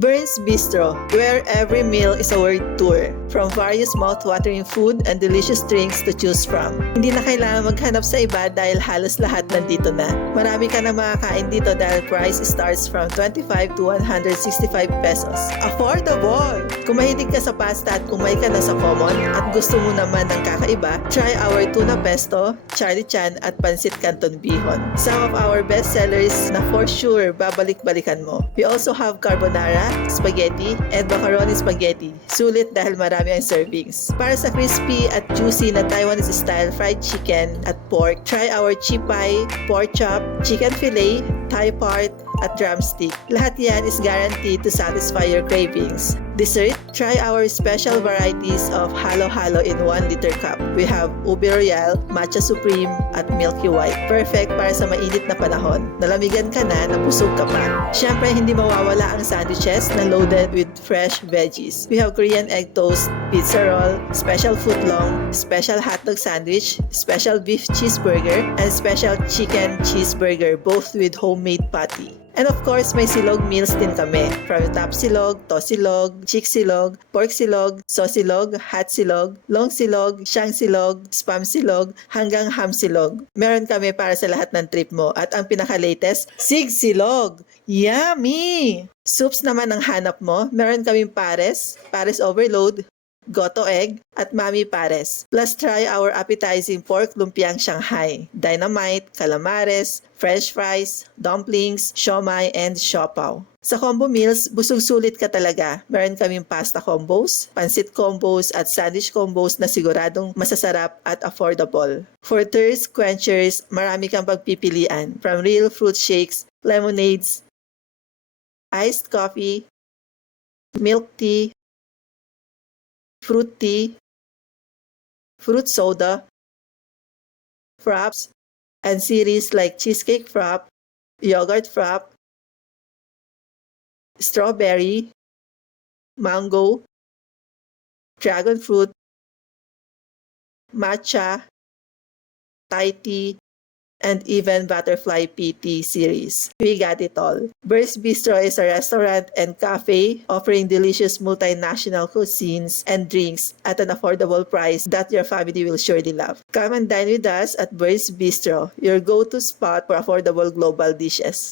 Burns Bistro, where every meal is a word tour. From various mouth-watering food and delicious drinks to choose from. Hindi na kailangan maghanap sa iba dahil halos lahat nandito na. Marami ka na makakain dito dahil price starts from 25 to 165 pesos. Affordable! Kung mahilig ka sa pasta at umay ka na sa common at gusto mo naman ng kakaiba, try our tuna pesto, Charlie Chan at Pansit Canton Bihon. Some of our best sellers na for sure babalik-balikan mo. We also have carbonara, spaghetti, and macaroni spaghetti. Sulit dahil marami ang servings. Para sa crispy at juicy na Taiwanese style fried chicken at pork, try our chipay, pork chop, chicken fillet, Thai part, at drumstick. Lahat yan is guaranteed to satisfy your cravings. Dessert, try our special varieties of halo-halo in 1 liter cup. We have Ube Royale, Matcha Supreme, at Milky White. Perfect para sa mainit na panahon. Nalamigan ka na, nabusog ka pa. Siyempre, hindi mawawala ang sandwiches na loaded with fresh veggies. We have Korean egg toast, pizza roll, special footlong, special hotdog sandwich, special beef cheeseburger, and special chicken cheeseburger, both with homemade patty. And of course, may silog meals din kami. From top silog, to silog, chick silog, pork silog, sauce-silog, hot silog, long silog, siyang silog, spam silog, hanggang ham silog. Meron kami para sa lahat ng trip mo. At ang pinaka-latest, sig silog! Yummy! Soups naman ang hanap mo. Meron kaming pares, pares overload, goto egg, at mami pares. Plus try our appetizing pork lumpiang Shanghai, dynamite, calamares, french fries, dumplings, siomai, and siopaw. Sa combo meals, busog sulit ka talaga. Meron kaming pasta combos, pansit combos, at sandwich combos na siguradong masasarap at affordable. For thirst quenchers, marami kang pagpipilian. From real fruit shakes, lemonades, iced coffee, milk tea, fruit tea, fruit soda, fraps, and series like cheesecake frap, yogurt frap, strawberry, mango, dragon fruit, matcha, Thai tea, and even butterfly PT series. We got it all. Burns Bistro is a restaurant and cafe offering delicious multinational cuisines and drinks at an affordable price that your family will surely love. Come and dine with us at Burns Bistro, your go-to spot for affordable global dishes.